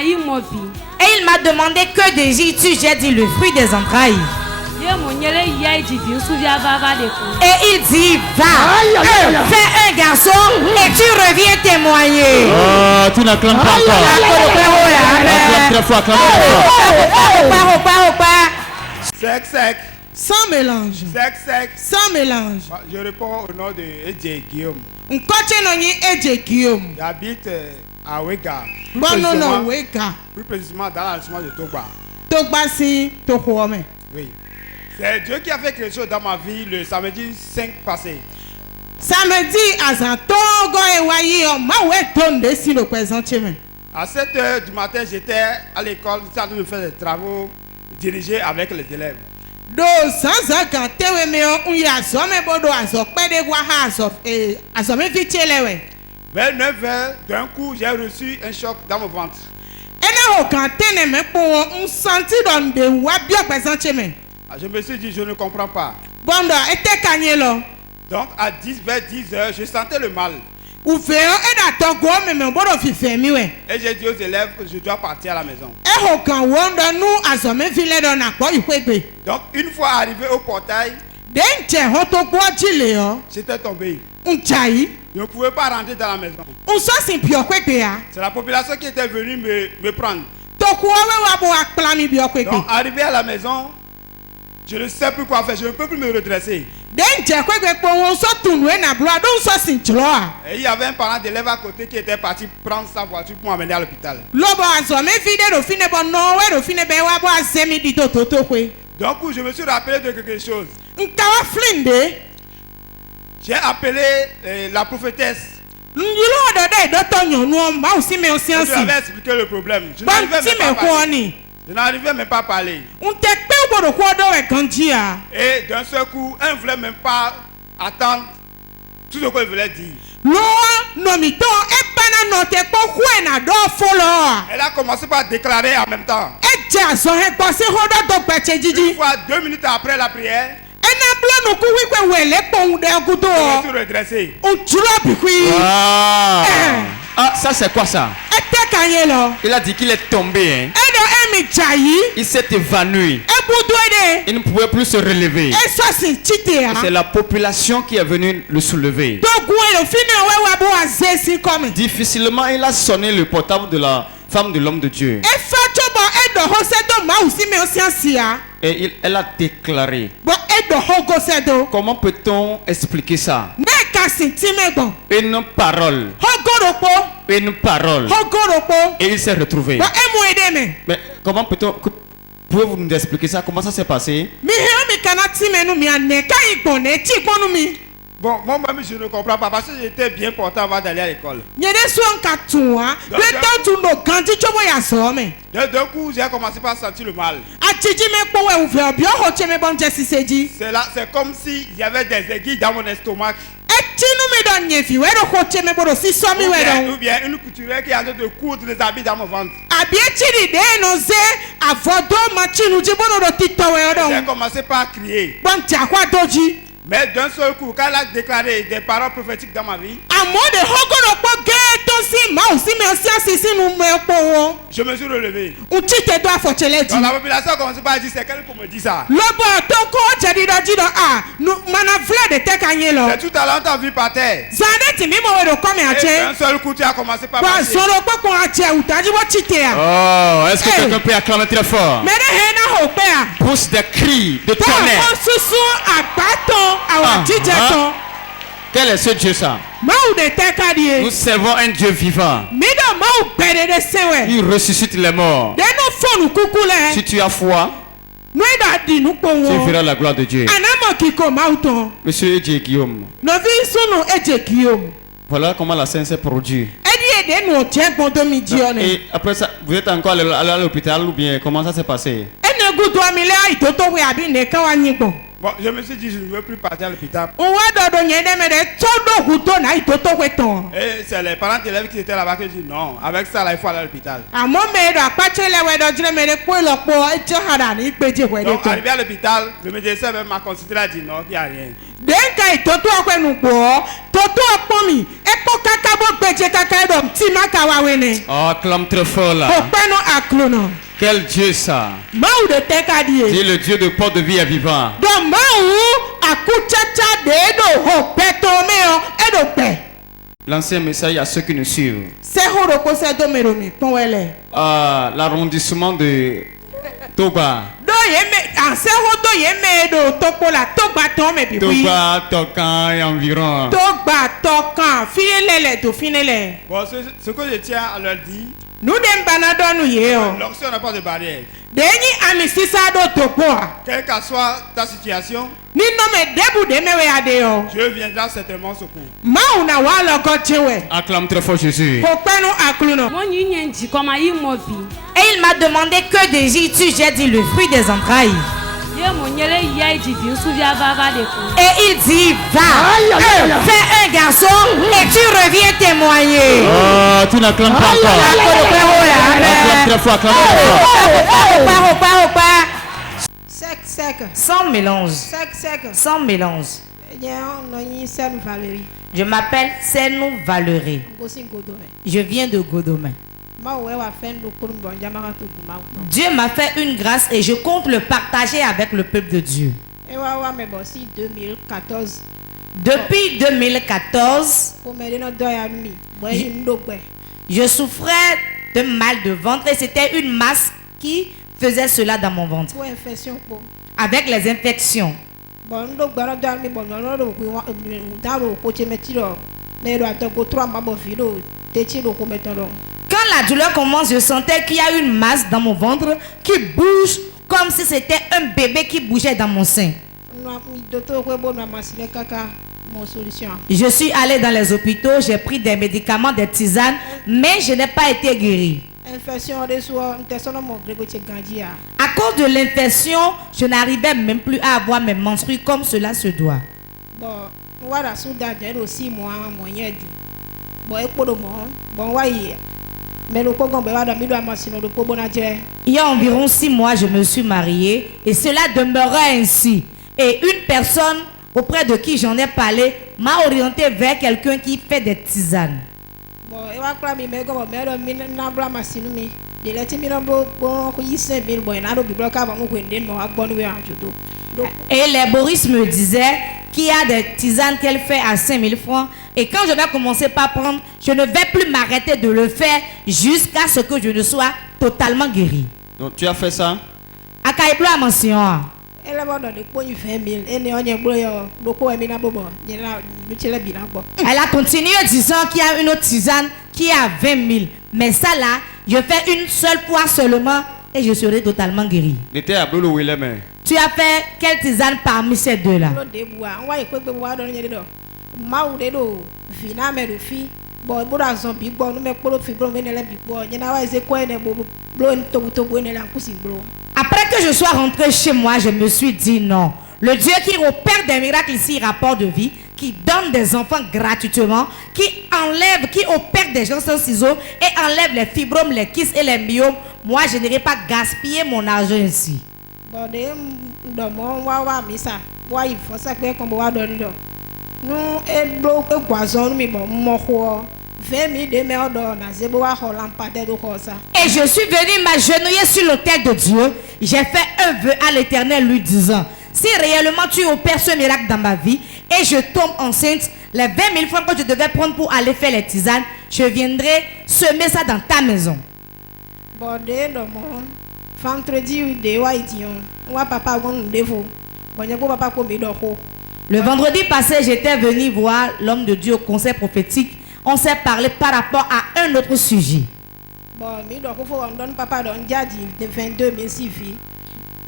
Et il m'a demandé que désires-tu? J'ai dit le fruit des entrailles. Et il dit va, fais un garçon et tu reviens témoigner. Oh, tu n'acclames pas encore. Acclame très fort, acclame très fort. Sec, sec. Sans mélange. Sec, sec. Sans mélange. Je réponds au nom de Edje Guillaume. Guillaume. J'habite à Wega. Bon, non, Wega. Plus précisément dans l'arrondissement de Togba. Togba, si, Tohuame. Oui. C'est Dieu qui a fait quelque chose dans ma vie le samedi 5 passé. Samedi, à Zantogo et Wayi, on m'a oué si le présent. À 7h du matin, j'étais à l'école, j'étais en train de faire des travaux dirigés avec les élèves. Do sans gante we me on ya so me bodo azo pe de gwa ha azo me vitele we. Vers 9h, d'un coup, j'ai reçu un choc dans mon ventre. Ena o gante ne me po on senti don de wa bio présent me. Je me suis dit, je ne comprends pas. Bondo ete kanyelo. Donc vers 10h, je sentais le mal. Ou fait et da togo me bodo fi femi we. Et j'ai dit aux élèves que je dois partir à la maison. E ho kan wondo nu azo me vile don akpo ikwegbe. Donc une fois arrivé au portail, j'étais tombé. Je ne pouvais pas rentrer dans la maison. C'est la population qui était venue me prendre. Donc arrivé à la maison, je ne sais plus quoi faire, je ne peux plus me redresser. Et il y avait un parent d'élève à côté qui était parti prendre sa voiture pour m'amener à l'hôpital. Donc je me suis rappelé de quelque chose. J'ai appelé la prophétesse. Je lui avais expliqué le problème. Je n'arrivais même pas à parler. Et d'un seul coup, elle ne voulait même pas attendre tout ce qu'elle voulait dire. Elle a commencé par déclarer en même temps. Une fois, 2 minutes après la prière, je me suis redressé. Ah, ça c'est quoi ça? Il a dit qu'il est tombé. Hein? Il s'est évanoui. Il ne pouvait plus se relever. C'est la population qui est venue le soulever. Difficilement, il a sonné le portable de la femme de l'homme de Dieu. Et elle a déclaré. Comment peut-on expliquer ça? Une parole. Une parole. Et il s'est retrouvé. Mais comment peut-on... Pouvez-vous nous expliquer ça? Comment ça s'est passé? Bon, moi-même je ne comprends pas parce que j'étais bien portant avant d'aller à l'école. D'un coup, j'ai commencé par sentir le mal. C'est comme s'il y avait des aiguilles dans mon estomac. Ou bien une couturière qui est en train de coudre les habits dans mon ventre. J'ai commencé par crier. Mais d'un seul coup, quand elle a déclaré des paroles prophétiques dans ma vie, je me suis relevé. Donc la population a commencé par dire, c'est quelqu'un qui me dit ça. C'est tout à l'heure t'as vu par terre. Et d'un seul coup, tu as commencé par marcher. Oh, est-ce que quelqu'un peut acclamer très fort? Pousse des cris de tonnerre. Quel est ce Dieu ça? Nous servons un Dieu vivant. Il ressuscite les morts. Si tu as foi, tu verras la gloire de Dieu. Monsieur Edje Guillaume. Voilà comment la scène s'est produite. Et après ça, vous êtes encore allé à l'hôpital ou bien comment ça s'est passé? Bon, je me suis dit, je ne veux plus partir à l'hôpital. Et c'est les parents d'élèves qui étaient là-bas qui disent non, avec ça là, il faut aller à l'hôpital. Donc, arrivé à l'hôpital, le médecin même m'a considéré et a dit non, il n'y a rien. Acclame très fort là. Quel Dieu ça? Dis le Dieu de porte de vie est vivant. L'ancien message à ceux qui nous suivent. L'arrondissement de Toba. Toba, Tokan et environ. Bon, ce que je tiens à leur dire, lorsqu'on n'a pas de barrière, quelle que soit ta situation, Dieu viendra certainement secours. Acclame très fort Jésus. Et il m'a demandé que désires-tu? J'ai dit le fruit des entrailles. Et il dit va, fais un garçon et tu reviens témoigner. Oh, tu n'acclames pas encore. Acclame très fort, acclame très fort. Sec. Sans mélange. Sans mélange. Je m'appelle Senou Valeré. Je viens de Godomé. Dieu m'a fait une grâce et je compte le partager avec le peuple de Dieu. Depuis 2014, je souffrais de mal de ventre et c'était une masse qui faisait cela dans mon ventre. Avec les infections. Quand la douleur commence, je sentais qu'il y a une masse dans mon ventre qui bouge comme si c'était un bébé qui bougeait dans mon sein. Je suis allé dans les hôpitaux, j'ai pris des médicaments, des tisanes, mais je n'ai pas été guéri. À cause de l'infection, je n'arrivais même plus à avoir mes menstrues comme cela se doit. Il y a environ 6 mois, je me suis mariée et cela demeurait ainsi. Et une personne auprès de qui j'en ai parlé m'a orienté vers quelqu'un qui fait des tisanes. Et l'herboriste me disait qu'il y a des tisanes qu'elle fait à 5000 francs. Et quand je vais commencer par prendre, je ne vais plus m'arrêter de le faire jusqu'à ce que je ne sois totalement guéri. Donc tu as fait ça? Elle a continué disant qu'il y a une autre tisane qui a 20 000. Mais ça là, je fais une seule fois seulement et je serai totalement guéri. Tu as fait quelle tisane parmi ces deux là? Après que je sois rentré chez moi, je me suis dit non. Le Dieu qui opère des miracles ici, rapport de vie, qui donne des enfants gratuitement, qui enlève, qui opère des gens sans ciseaux et enlève les fibromes, les kystes et les myomes, moi je n'irai pas gaspiller mon argent ici. Et je suis venu m'agenouiller sur l'autel de Dieu. J'ai fait un vœu à l'Éternel lui disant: si réellement tu opères ce miracle dans ma vie et je tombe enceinte, les 20 000 francs que je devais prendre pour aller faire les tisanes, je viendrai semer ça dans ta maison. Le vendredi passé, j'étais venu voir l'homme de Dieu au conseil prophétique. On s'est parlé par rapport à un autre sujet.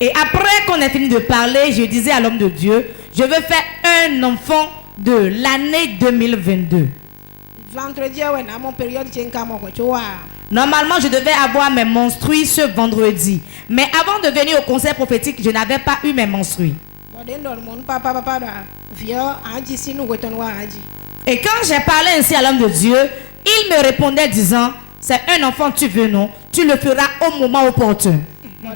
Et après qu'on ait fini de parler, je disais à l'homme de Dieu, je veux faire un enfant de l'année 2022. Normalement, je devais avoir mes menstrues ce vendredi. Mais avant de venir au conseil prophétique, je n'avais pas eu mes menstrues. Et quand j'ai parlé ainsi à l'homme de Dieu, il me répondait disant, c'est un enfant tu veux, non? Tu le feras au moment opportun. Et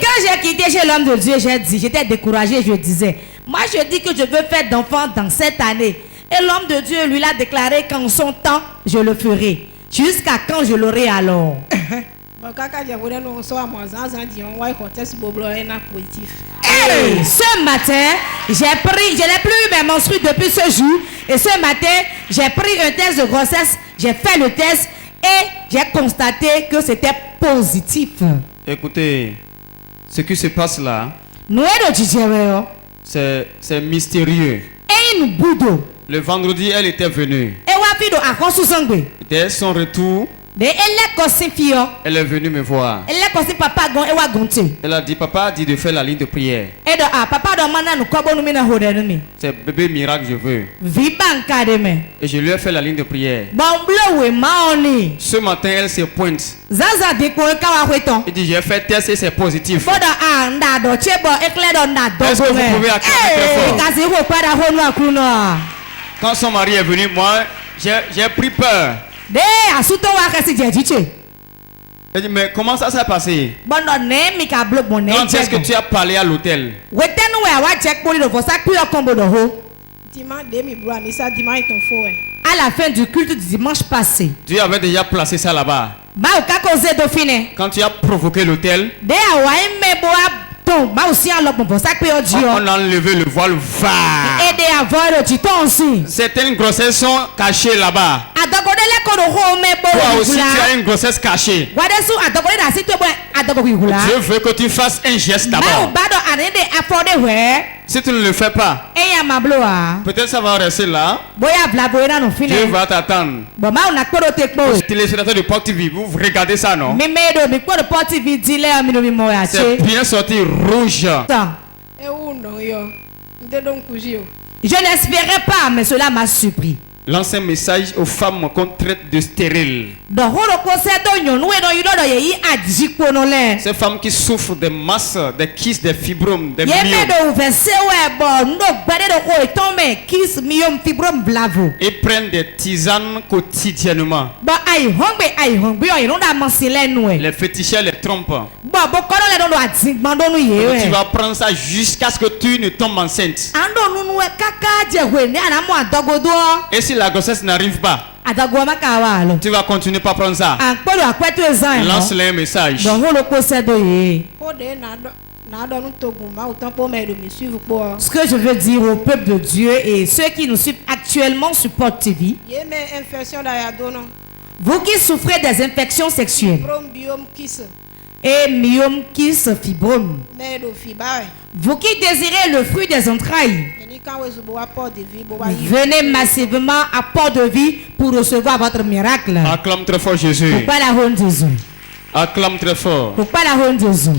quand j'ai quitté chez l'homme de Dieu, j'étais découragé, je disais, moi je dis que je veux faire d'enfants dans cette année. Et l'homme de Dieu lui l'a déclaré qu'en son temps, je le ferai. Jusqu'à quand je l'aurai alors? Et ce matin, je n'ai plus eu mes menstrues depuis ce jour. Et ce matin, j'ai pris un test de grossesse, j'ai fait le test et j'ai constaté que c'était positif. Écoutez, ce qui se passe là, c'est mystérieux. Le vendredi, elle était venue. Dès son retour, elle est venue me voir. Elle a dit, papa a dit de faire la ligne de prière. C'est bébé miracle je veux. Et je lui ai fait la ligne de prière. Ce matin, elle se pointe. Elle dit, j'ai fait test et c'est positif. Est-ce que vous pouvez acclamer très fort? Quand son mari est venu, moi, j'ai pris peur. Elle dit, mais comment ça s'est passé? Quand est-ce que tu as parlé à l'hôtel? À la fin du culte du dimanche passé. Dieu avait déjà placé ça là-bas. Quand tu as provoqué l'hôtel, on a enlevé le voile va. Certaines grossesses sont cachées là-bas. Toi aussi tu as une grossesse cachée. Dieu veut que tu fasses un geste d'abord. Si tu ne le fais pas, peut-être ça va rester là. Dieu va t'attendre. Les téléspectateurs de Pop TV, vous regardez ça, non? C'est bien sorti rouge. Je n'espérais pas, mais cela m'a surpris. Lance un message aux femmes qu'on traite de stériles. Ces femmes qui souffrent des masses, des kystes, des fibromes, des myomes. Et prennent des tisanes quotidiennement. Les féticheurs les trompent. Tu vas prendre ça jusqu'à ce que tu ne tombes enceinte. Et si la grossesse n'arrive pas, tu vas continuer par prendre ça. Lance-le un message. Ce que je veux dire au peuple de Dieu et ceux qui nous suivent actuellement sur Pop TV, vous qui souffrez des infections sexuelles et myome, kyste, fibrome, vous qui désirez le fruit des entrailles, venez massivement à Port de Vie pour recevoir votre miracle. Acclame très fort Jésus. Pourquoi la honte de Jésus? Acclame très fort. Pourquoi la honte de Jésus?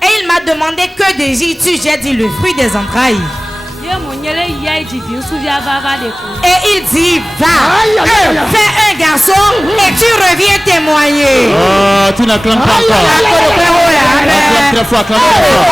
Et il m'a demandé que désires-tu? J'ai dit le fruit des entrailles. Et il dit va, fais un garçon et tu reviens témoigner. Oh, tu n'acclames pas encore. Acclame très fort, acclame très fort.